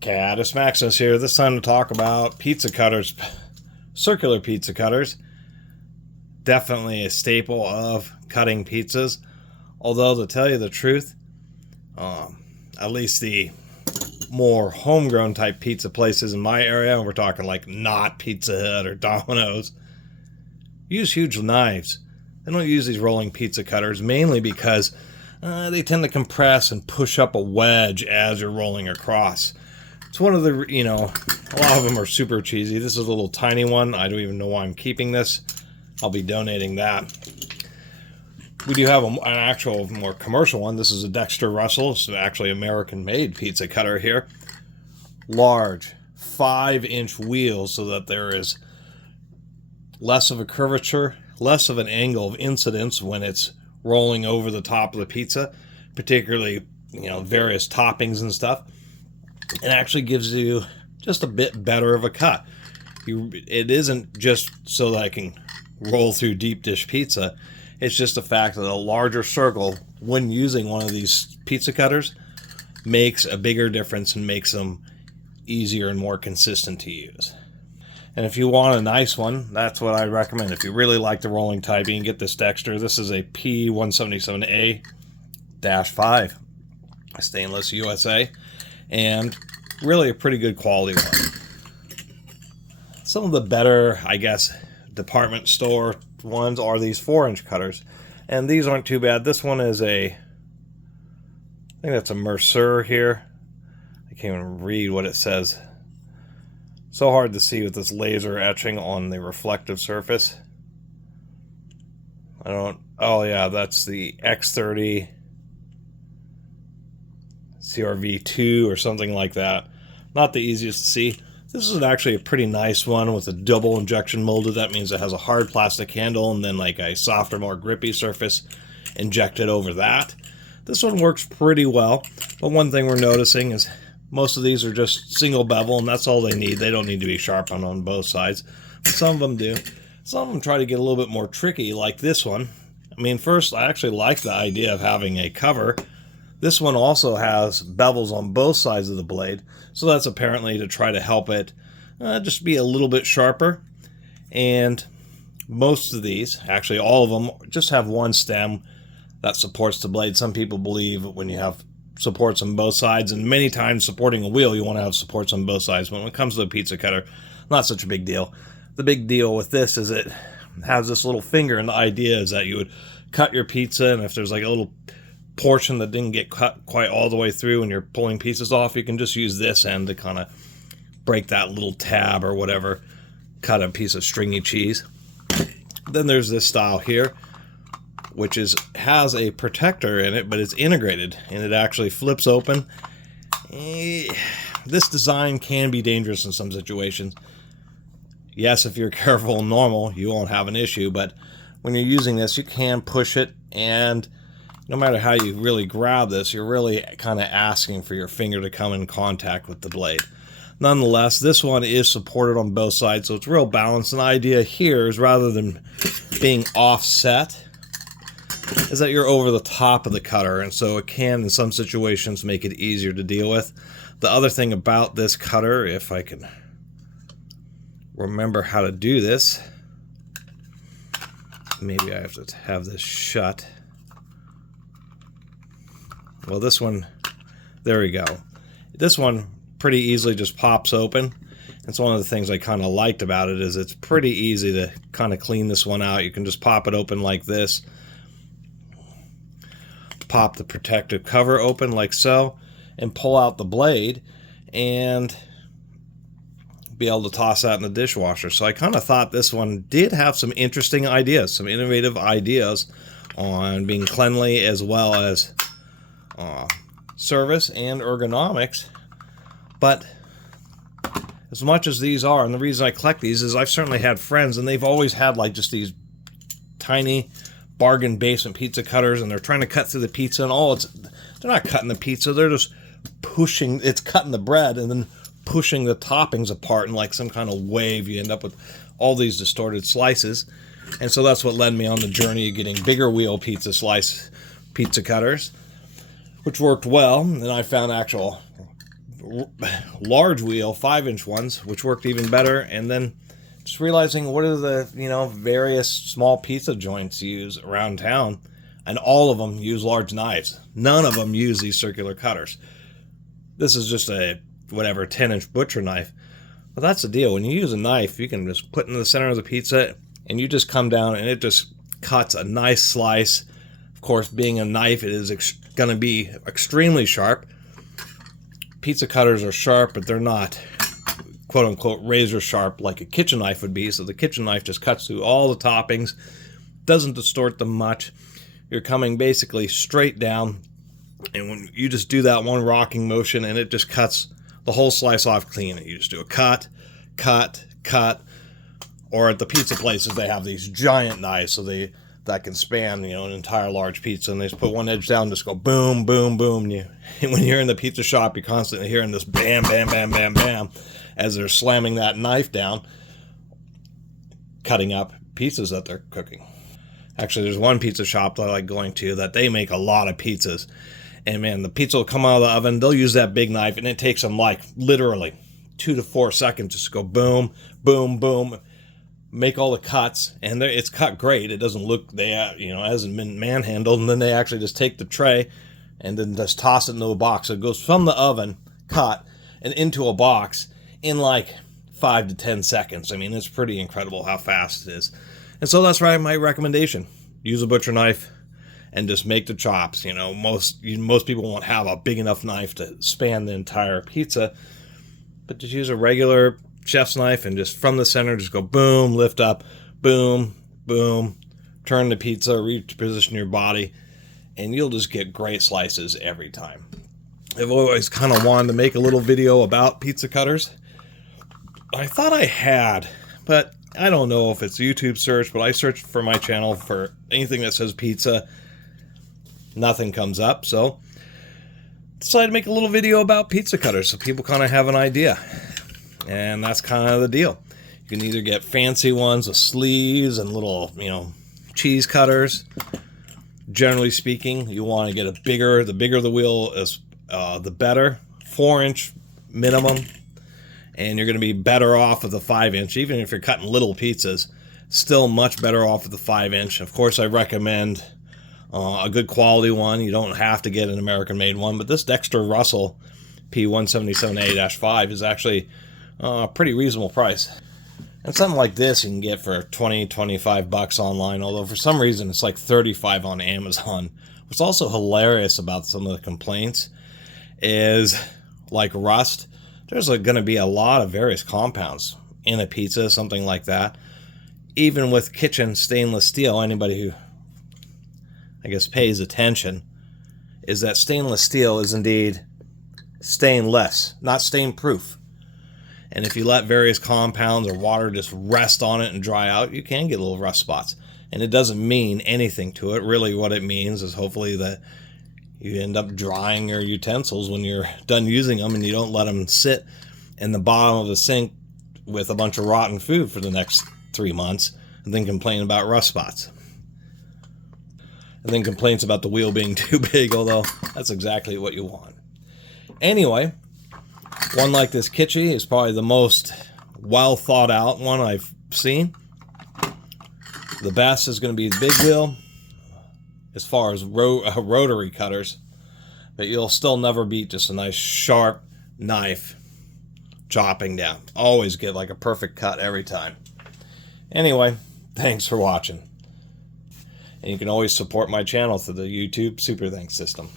Catus Maximus here. This time to talk about pizza cutters. Circular pizza cutters. Definitely a staple of cutting pizzas. Although, to tell you the truth, at least the more homegrown type pizza places in my area, we're talking like not Pizza Hut or Domino's, use huge knives. They don't use these rolling pizza cutters, mainly because they tend to compress and push up a wedge as you're rolling across. It's one of the, a lot of them are super cheesy. This is a little tiny one. I don't even know why I'm keeping this. I'll be donating that. We do have an actual more commercial one. This is a Dexter Russell. It's actually American-made pizza cutter here. Large 5-inch wheels so that there is less of a curvature, less of an angle of incidence when it's rolling over the top of the pizza, particularly, various toppings and stuff. It actually gives you just a bit better of a cut. It isn't just so that I can roll through deep dish pizza. It's just the fact that a larger circle, when using one of these pizza cutters, makes a bigger difference and makes them easier and more consistent to use. And if you want a nice one, that's what I recommend. If you really like the rolling type, you can get this Dexter. This is a P177A-5, stainless USA, and really a pretty good quality one. Some of the better, I guess, department store ones are these 4-inch cutters, and these aren't too bad. This one is I think that's a Mercer here. I can't even read what it says. So hard to see with this laser etching on the reflective surface. Oh yeah, that's the X30 CRV2 or something like that. Not the easiest to see. This is actually a pretty nice one with a double injection molded. That means it has a hard plastic handle and then like a softer, more grippy surface injected over that. This one works pretty well, but one thing we're noticing is most of these are just single bevel, and that's all they need. They don't need to be sharpened on both sides. Some of them do. Some of them try to get a little bit more tricky, like this one. I mean, first, I actually like the idea of having a cover. This one also has bevels on both sides of the blade, so that's apparently to try to help it just be a little bit sharper. And most of these, actually all of them, just have one stem that supports the blade. Some people believe when you have supports on both sides, and many times supporting a wheel, you want to have supports on both sides. But when it comes to a pizza cutter, not such a big deal. The big deal with this is it has this little finger, and the idea is that you would cut your pizza, and if there's like a little portion that didn't get cut quite all the way through and you're pulling pieces off, you can just use this end to kind of break that little tab or whatever, cut a piece of stringy cheese. Then there's this style here, which has a protector in it, but it's integrated, and it actually flips open. This design can be dangerous in some situations. Yes, if you're careful and normal, you won't have an issue, but when you're using this, you can push it, and no matter how you really grab this, you're really kind of asking for your finger to come in contact with the blade. Nonetheless, this one is supported on both sides, so it's real balanced. And the idea here is, rather than being offset, is that you're over the top of the cutter, and so it can, in some situations, make it easier to deal with. The other thing about this cutter, if I can remember how to do this, maybe I have to have this shut. Well, this one, there we go. This one pretty easily just pops open. It's one of the things I kind of liked about it, is it's pretty easy to kind of clean this one out. You can just pop it open like this, pop the protective cover open like so, and pull out the blade and be able to toss that in the dishwasher. So I kind of thought this one did have some interesting ideas, some innovative ideas on being cleanly as well as service and ergonomics. But as much as these are, and the reason I collect these is I've certainly had friends, and they've always had like just these tiny bargain basement pizza cutters, and they're trying to cut through the pizza, and they're not cutting the pizza, they're just it's cutting the bread and then pushing the toppings apart in like some kind of wave. You end up with all these distorted slices. And so that's what led me on the journey of getting bigger wheel pizza cutters, which worked well. And I found actual large wheel 5-inch ones, which worked even better, and then just realizing what are the various small pizza joints use around town, and all of them use large knives. None of them use these circular cutters. This is just a whatever 10-inch butcher knife, but that's the deal. When you use a knife, you can just put it in the center of the pizza, and you just come down and it just cuts a nice slice. Of course, being a knife, it is going to be extremely sharp. Pizza cutters are sharp, but they're not quote-unquote razor sharp like a kitchen knife would be. So the kitchen knife just cuts through all the toppings, doesn't distort them much. You're coming basically straight down, and when you just do that one rocking motion, and it just cuts the whole slice off clean. You just do a cut, cut, cut. Or at the pizza places, they have these giant knives, so that can span an entire large pizza, and they just put one edge down, just go boom, boom, boom. And when you're in the pizza shop, you're constantly hearing this bam, bam, bam, bam, bam, as they're slamming that knife down, cutting up pizzas that they're cooking. Actually, there's one pizza shop that I like going to that they make a lot of pizzas, and man, the pizza will come out of the oven. They'll use that big knife, and it takes them like literally 2 to 4 seconds just to go boom, boom, boom. Make all the cuts, and it's cut great. It doesn't look, hasn't been manhandled, and then they actually just take the tray and then just toss it into a box. So it goes from the oven, cut, and into a box in like 5 to 10 seconds. I mean, it's pretty incredible how fast it is. And so that's my recommendation. Use a butcher knife and just make the chops. Most people won't have a big enough knife to span the entire pizza, but just use a regular chef's knife and just from the center just go boom, lift up, boom, boom, turn the pizza, reposition your body, and you'll just get great slices every time. I've always kind of wanted to make a little video about pizza cutters. I thought I had, but I don't know if it's a YouTube search, but I searched for my channel for anything that says pizza. Nothing comes up, so decided to make a little video about pizza cutters so people kind of have an idea. And that's kind of the deal. You can either get fancy ones with sleeves and little, cheese cutters. Generally speaking, you want to get the bigger the wheel is, the better. 4-inch minimum. And you're going to be better off with the 5-inch. Even if you're cutting little pizzas, still much better off with the 5-inch. Of course, I recommend a good quality one. You don't have to get an American-made one. But this Dexter Russell P177A-5 is actually pretty reasonable price. And something like this you can get for $20-25 online, although for some reason it's like $35 on Amazon. What's also hilarious about some of the complaints is like rust. There's going to be a lot of various compounds in a pizza, something like that. Even with kitchen stainless steel, anybody who I guess pays attention is that stainless steel is indeed stainless, not stain proof. And if you let various compounds or water just rest on it and dry out, you can get little rust spots. And it doesn't mean anything to it. Really what it means is hopefully that you end up drying your utensils when you're done using them, and you don't let them sit in the bottom of the sink with a bunch of rotten food for the next 3 months and then complain about rust spots. And then complaints about the wheel being too big, although that's exactly what you want. Anyway, one like this Kitschy is probably the most well thought out one I've seen. The best is going to be the big wheel as far as rotary cutters, but you'll still never beat just a nice sharp knife chopping down. Always get like a perfect cut every time. Anyway, thanks for watching. And you can always support my channel through the YouTube Super Thanks system.